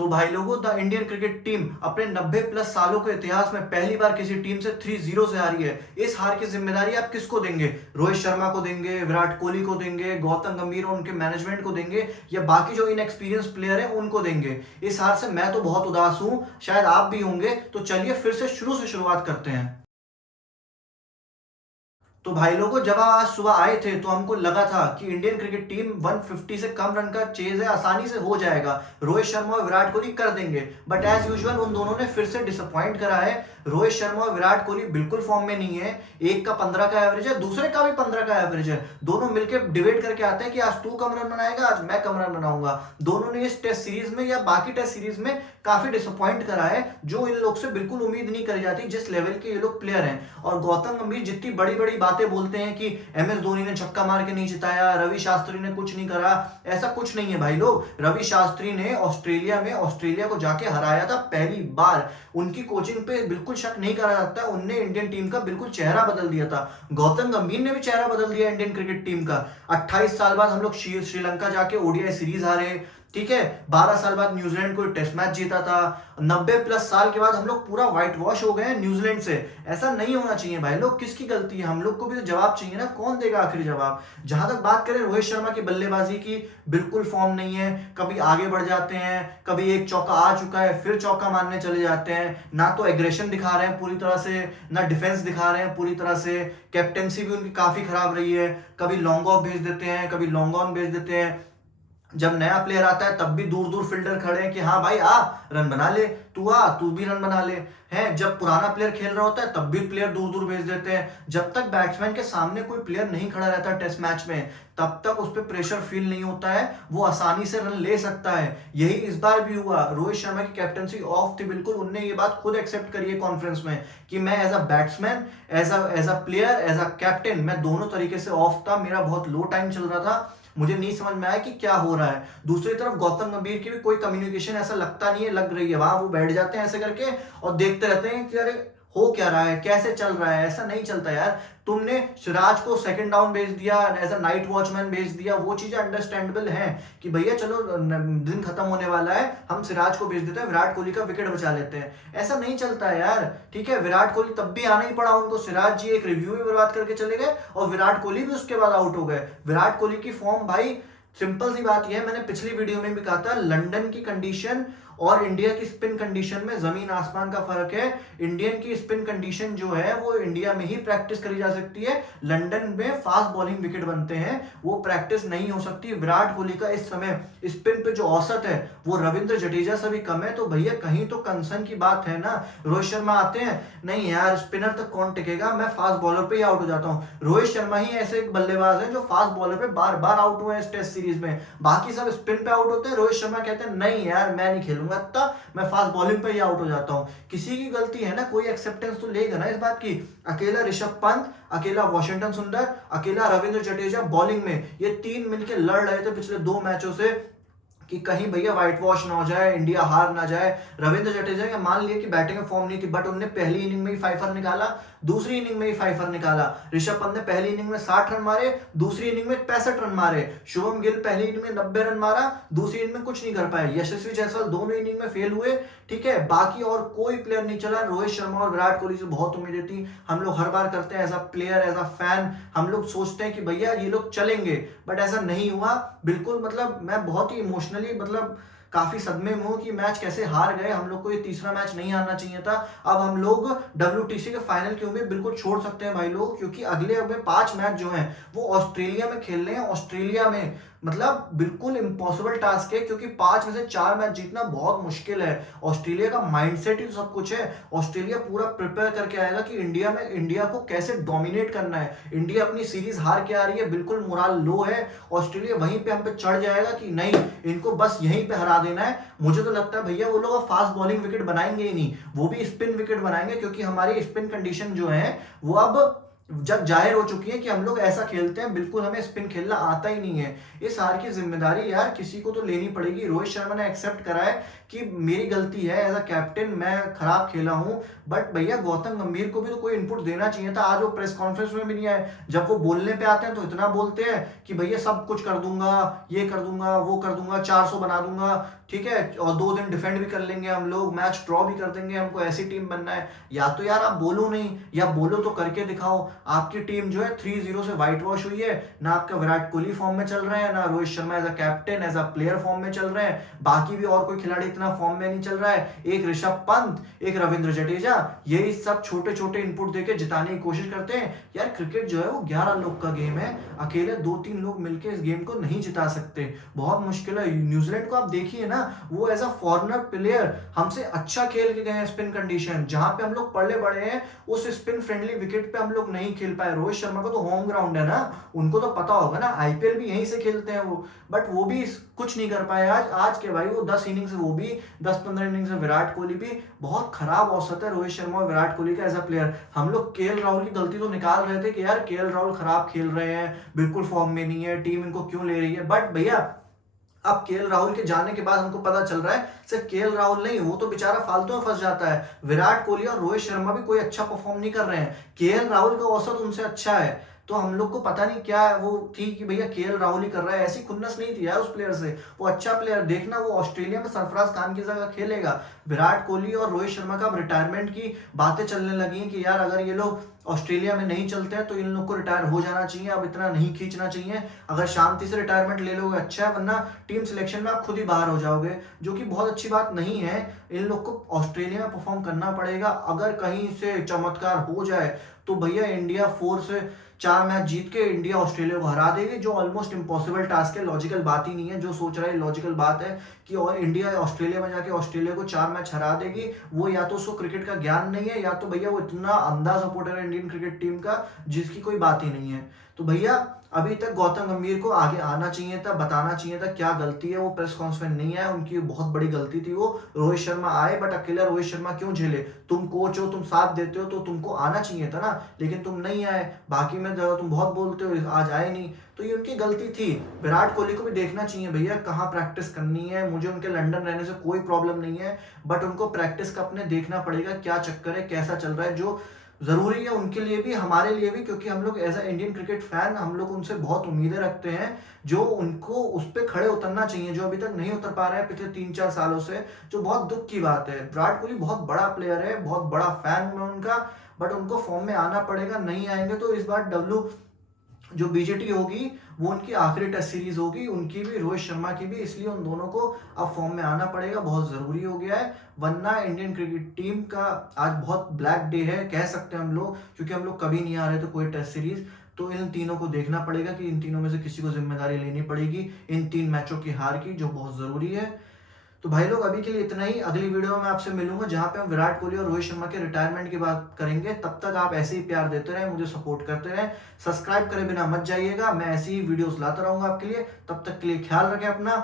तो भाई लोगों, द इंडियन क्रिकेट टीम अपने 90 प्लस सालों के इतिहास में पहली बार किसी टीम से 3-0 से हारी है। इस हार की जिम्मेदारी आप किसको देंगे? रोहित शर्मा को देंगे, विराट कोहली को देंगे, गौतम गंभीर और उनके मैनेजमेंट को देंगे, या बाकी जो इनएक्सपीरियंस प्लेयर है उनको देंगे? इस हार से मैं तो बहुत उदास हूं, शायद आप भी होंगे। तो चलिए फिर से शुरुआत करते हैं। तो भाई लोगों, जब आज सुबह आए थे तो हमको लगा था कि इंडियन क्रिकेट टीम 150 से कम रन का चेज है, आसानी से हो जाएगा, रोहित शर्मा और विराट कोहली कर देंगे। बट एज यूजुअल उन दोनों ने फिर से डिसअपॉइंट करा है। रोहित शर्मा और विराट कोहली बिल्कुल फॉर्म में नहीं है। एक का 15 का एवरेज है, दूसरे का भी 15 का एवरेज है। दोनों मिलकर डिबेट करके आते हैं कि आज तू कम रन बनाएगा, आज मैं कम रन बनाऊंगा। दोनों ने इस टेस्ट सीरीज में या बाकी टेस्ट सीरीज में काफी डिसअपॉइंट करा है, जो इन लोग से बिल्कुल उम्मीद नहीं करी जाती जिस लेवल के ये लोग प्लेयर हैं। और गौतम गंभीर जितनी बड़ी बड़ी बातें बोलते हैं कि एम एस धोनी ने छक्का मार के नहीं जिताया, रवि शास्त्री ने कुछ नहीं करा, ऐसा कुछ नहीं है भाई लोग। रवि शास्त्री ने ऑस्ट्रेलिया को जाके हराया था पहली बार। उनकी कोचिंग पे बिल्कुल शक नहीं करा जाता, उनने इंडियन टीम का बिल्कुल चेहरा बदल दिया था। गौतम गंभीर ने भी चेहरा बदल दिया इंडियन क्रिकेट टीम का। 28 साल बाद हम लोग श्रीलंका जाके ओडीआई सीरीज हारे, ठीक है। 12 साल बाद न्यूजीलैंड को टेस्ट मैच जीता था। 90 प्लस साल के बाद हम लोग पूरा व्हाइट वॉश हो गए हैं न्यूजीलैंड से। ऐसा नहीं होना चाहिए भाई लोग। किसकी गलती है? हम लोग को भी तो जवाब चाहिए ना। कौन देगा आखिरी जवाब? जहां तक बात करें रोहित शर्मा की बल्लेबाजी की, बिल्कुल फॉर्म नहीं है। कभी आगे बढ़ जाते हैं, कभी एक चौका आ चुका है फिर चौका मारने चले जाते हैं। ना तो एग्रेशन दिखा रहे हैं पूरी तरह से, ना डिफेंस दिखा रहे हैं पूरी तरह से। कैप्टेंसी भी उनकी काफी खराब रही है। कभी लॉन्ग ऑफ भेज देते हैं, कभी लॉन्ग ऑन भेज देते हैं। जब नया प्लेयर आता है तब भी दूर दूर फील्डर खड़े हैं कि हाँ भाई आ रन बना ले, तू आ, तू भी रन बना ले। है, जब पुराना प्लेयर खेल रहा होता है तब भी प्लेयर दूर दूर भेज देते हैं। जब तक बैट्समैन के सामने कोई प्लेयर नहीं खड़ा रहता टेस्ट मैच में, तब तक उस पर प्रेशर फील नहीं होता है, वो आसानी से रन ले सकता है। यही इस बार भी हुआ। रोहित शर्मा की कैप्टनसी ऑफ थी बिल्कुल, उनने ये बात खुद एक्सेप्ट करी है कॉन्फ्रेंस में कि मैं as a batsman, as a player, as a captain, मैं दोनों तरीके से ऑफ था। मेरा बहुत लो टाइम चल रहा था, मुझे नहीं समझ में आया कि क्या हो रहा है। दूसरी तरफ गौतम गंभीर की भी कोई कम्युनिकेशन ऐसा लगता नहीं है, लग रही है वहां वो बैठ जाते हैं ऐसे करके और देखते रहते हैं कि अरे हो क्या रहा है, कैसे चल रहा है। ऐसा नहीं चलता यार। तुमने सिराज को सेकंड डाउन भेज दिया, एज अ नाइट वॉचमैन भेज दिया, वो चीजें अंडरस्टैंडेबल हैं कि भैया चलो दिन खत्म होने वाला है, हम सिराज को भेज देते हैं, विराट कोहली का विकेट बचा लेते हैं। ऐसा नहीं चलता है यार, ठीक है। विराट कोहली तब भी आना ही पड़ा उनको। सिराज जी एक रिव्यू में बर्बाद करके चले गए और विराट कोहली भी उसके बाद आउट हो गए। विराट कोहली की फॉर्म भाई, सिंपल सी बात यह है, मैंने पिछली वीडियो में भी कहा था, लंदन की कंडीशन और इंडिया की स्पिन कंडीशन में जमीन आसमान का फर्क है। इंडियन की स्पिन कंडीशन जो है वो इंडिया में ही प्रैक्टिस करी जा सकती है। लंदन में फास्ट बॉलिंग विकेट बनते हैं, वो प्रैक्टिस नहीं हो सकती। विराट कोहली का इस समय स्पिन पे जो औसत है वो रविंद्र जडेजा से भी कम है। तो भैया कहीं तो कंसर्न की बात है ना। रोहित शर्मा आते हैं, नहीं यार स्पिनर तक कौन टिकेगा, मैं फास्ट बॉलर पे ही आउट हो जाता हूँ। रोहित शर्मा ही ऐसे एक बल्लेबाज है जो फास्ट बॉलर पे बार बार आउट हुए हैं इस टेस्ट सीरीज में। बाकी सब स्पिन पे आउट होते हैं, रोहित शर्मा कहते हैं नहीं यार मैं नहीं खेलूंगा, मैं फास्ट बॉलिंग पे ही आउट हो जाता हूं। किसी की गलती है ना, कोई एक्सेप्टेंस तो लेगा ना इस बात की। अकेला ऋषभ पंत, अकेला वॉशिंगटन सुंदर, अकेला रविंद्र जडेजा बॉलिंग में, ये तीन मिलके लड़ रहे थे पिछले 2 मैचों से कि कहीं भैया व्हाइट वॉश ना हो जाए, इंडिया हार ना जाए। रविंद्र जडेजा के मान लिया कि बैटिंग में फॉर्म नहीं थी, बट उन्होंने पहली इनिंग में ही 5 रन निकाला, दूसरी इनिंग में ही 5 रन निकाला। ऋषभ पंत ने पहली इनिंग में 60 रन मारे, दूसरी इनिंग में 65 रन मारे। शुभम गिल पहली इनिंग में 90 रन मारा, दूसरी इनिंग में कुछ नहीं कर पाए। यशस्वी जायसवाल दोनों इनिंग में फेल हुए, ठीक है। बाकी और कोई प्लेयर नहीं चला। रोहित शर्मा और विराट कोहली से बहुत उम्मीदें थी। हम लोग हर बार करते हैं as a player, as a fan, हम लोग सोचते हैं कि भैया ये लोग चलेंगे, बट ऐसा नहीं हुआ। बिल्कुल मतलब मैं बहुत ही इमोशनली मतलब काफी सदमे में हूं कि मैच कैसे हार गए। हम लोग को ये तीसरा मैच नहीं हारना चाहिए था। अब हम लोग WTC के फाइनल की उम्मीद बिल्कुल छोड़ सकते हैं भाई लोग, क्योंकि अगले 5 मैच जो हैं वो ऑस्ट्रेलिया में खेल रहे हैं। ऑस्ट्रेलिया में मतलब बिल्कुल इम्पॉसिबल टास्क है, क्योंकि 5 में से 4 मैच जीतना बहुत मुश्किल है। ऑस्ट्रेलिया का माइंडसेट ही तो सब कुछ है। ऑस्ट्रेलिया पूरा प्रिपेयर करके आएगा कि इंडिया को कैसे डोमिनेट करना है। इंडिया अपनी सीरीज हार के आ रही है, बिल्कुल मोरल लो है। ऑस्ट्रेलिया वहीं पे हम पे चढ़ जाएगा कि नहीं इनको बस यहीं पे हरा देना है। मुझे तो लगता है भैया वो लोग फास्ट बॉलिंग विकेट बनाएंगे ही नहीं, वो भी स्पिन विकेट बनाएंगे, क्योंकि हमारी स्पिन कंडीशन जो है वो अब जब जाहिर हो चुकी है कि हम लोग ऐसा खेलते हैं, बिल्कुल हमें स्पिन खेलना आता ही नहीं है। इस हार की जिम्मेदारी यार किसी को तो लेनी पड़ेगी। रोहित शर्मा ने एक्सेप्ट करा है कि मेरी गलती है, एज अ कैप्टन मैं खराब खेला हूं, बट भैया गौतम गंभीर को भी तो कोई इनपुट देना चाहिए था। आज वो प्रेस कॉन्फ्रेंस में भी नहीं आए। जब वो बोलने पे आते हैं तो इतना बोलते हैं कि भैया सब कुछ कर दूंगा, ये कर दूंगा, वो कर दूंगा, 400 बना दूंगा, ठीक है, और 2 दिन डिफेंड भी कर लेंगे हम लोग, मैच ड्रॉ भी कर देंगे, हमको ऐसी टीम बनना है। या तो यार आप बोलो नहीं, या बोलो तो करके दिखाओ। आपकी टीम जो है 3-0 से व्हाइट वॉश हुई है। ना आपका विराट कोहली फॉर्म में चल रहे हैं, ना Rohit Sharma as a captain as a player form में चल रहे हैं, बाकी भी और कोई खिलाड़ी इतना फॉर्म में नहीं चल रहा है। एक ऋषभ पंत, एक रविंद्र जडेजा, यही सब छोटे छोटे इनपुट देके जिताने की कोशिश करते हैं। यार क्रिकेट जो है वो 11 लोग का गेम है, अकेले 2-3 लोग मिलकर इस गेम को नहीं जिता सकते, बहुत मुश्किल है। न्यूजीलैंड को आप देखिए ना, वो एज अ फॉरनर प्लेयर हमसे अच्छा खेल के गए हैं स्पिन कंडीशन, जहां पे हम लोग पले बड़े हैं उस स्पिन फ्रेंडली विकेट पे हम लोग नहीं खेल पाए। रोहित शर्मा को तो होम ग्राउंड है ना, उनको तो पता होगा ना, आईपीएल भी यहीं से खेलते हैं वो, बट वो भी कुछ नहीं कर पाए आज के भाई। वो 10 इनिंग्स, वो भी 10-15 इनिंग्स से विराट कोहली भी, बहुत खराब औसत है रोहित शर्मा और विराट कोहली का एज अ प्लेयर। हम लोग केएल राहुल की गलती तो निकाल रहे थे कि यार केएल राहुल खराब खेल रहे हैं, बिल्कुल फॉर्म में नहीं है, टीम इनको क्यों ले रही है, बट भैया अब केएल राहुल के जाने के बाद हमको पता चल रहा है सिर्फ केएल राहुल नहीं, वो तो बेचारा फालतू में फंस जाता है। विराट कोहली और रोहित शर्मा भी कोई अच्छा परफॉर्म नहीं कर रहे हैं, केएल राहुल का औसत उनसे अच्छा है। तो हम लोग को पता नहीं क्या वो थी कि भैया केएल राहुल ही कर रहा है, ऐसी खुन्नस नहीं थी यार उस प्लेयर से। वो अच्छा प्लेयर, देखना वो ऑस्ट्रेलिया में सरफराज खान की जगह खेलेगा। विराट कोहली और रोहित शर्मा का रिटायरमेंट की बातें चलने लगी कि यार अगर ये लोग ऑस्ट्रेलिया में नहीं चलते हैं तो इन लोग को रिटायर हो जाना चाहिए, अब इतना नहीं खींचना चाहिए, अगर शांति से रिटायरमेंट ले लोगे अच्छा है, वरना टीम सिलेक्शन में आप खुद ही बाहर हो जाओगे, जो कि बहुत अच्छी बात नहीं है। इन लोग को ऑस्ट्रेलिया में परफॉर्म करना पड़ेगा। अगर कहीं से चमत्कार हो जाए तो भैया इंडिया 4 से 4 मैच जीत के इंडिया ऑस्ट्रेलिया को हरा देगी, जो ऑलमोस्ट इम्पॉसिबल टास्क है, लॉजिकल बात ही नहीं है। जो सोच रहा है लॉजिकल बात है कि और इंडिया ऑस्ट्रेलिया में जाके ऑस्ट्रेलिया को 4 मैच हरा देगी, वो या तो उसको क्रिकेट का ज्ञान नहीं है, या तो भैया वो इतना अंधा सपोर्टर है इंडियन क्रिकेट टीम का जिसकी कोई बात ही नहीं है। तो भैया अभी तक गौतम गंभीर को आगे आना चाहिए था, बताना चाहिए था क्या गलती है, वो प्रेस कॉन्फ्रेंस नहीं आया, उनकी बहुत बड़ी गलती थी वो। रोहित शर्मा आए, बट अकेला रोहित शर्मा क्यों झेले, तुम कोच हो, तुम साथ देते हो, तो तुमको आना चाहिए था ना, लेकिन तुम नहीं आए। बाकी में तुम बहुत बोलते हो, आज आए नहीं, तो ये उनकी गलती थी। विराट कोहली को भी देखना चाहिए भैया कहाँ प्रैक्टिस करनी है। मुझे उनके लंदन रहने से कोई प्रॉब्लम नहीं है, बट उनको प्रैक्टिस का अपने देखना पड़ेगा क्या चक्कर है, कैसा चल रहा है, जो जरूरी है उनके लिए भी हमारे लिए भी, क्योंकि हम लोग as a Indian cricket fan हम लोग उनसे बहुत उम्मीदें रखते हैं, जो उनको उस पर खड़े उतरना चाहिए, जो अभी तक नहीं उतर पा रहे हैं पिछले 3-4 सालों से, जो बहुत दुख की बात है। विराट कोहली बहुत बड़ा प्लेयर है, बहुत बड़ा फैन हूं मैं उनका, बट उनको फॉर्म में आना पड़ेगा। नहीं आएंगे तो इस बार जो बीजेटी होगी वो उनकी आखिरी टेस्ट सीरीज होगी, उनकी भी रोहित शर्मा की भी, इसलिए उन दोनों को अब फॉर्म में आना पड़ेगा, बहुत जरूरी हो गया है। वरना इंडियन क्रिकेट टीम का आज बहुत ब्लैक डे है कह सकते हैं हम लोग, क्योंकि हम लोग कभी नहीं आ रहे थे कोई टेस्ट सीरीज। तो इन तीनों को देखना पड़ेगा कि इन तीनों में से किसी को जिम्मेदारी लेनी पड़ेगी इन 3 मैचों की हार की, जो बहुत जरूरी है। तो भाई लोग अभी के लिए इतना ही, अगली वीडियो में आपसे मिलूंगा जहां पे हम विराट कोहली और रोहित शर्मा के रिटायरमेंट की बात करेंगे। तब तक आप ऐसे ही प्यार देते रहे, मुझे सपोर्ट करते रहे, सब्सक्राइब करे बिना मत जाइएगा, मैं ऐसी ही वीडियोस लाता रहूंगा आपके लिए। तब तक के लिए ख्याल रखें अपना।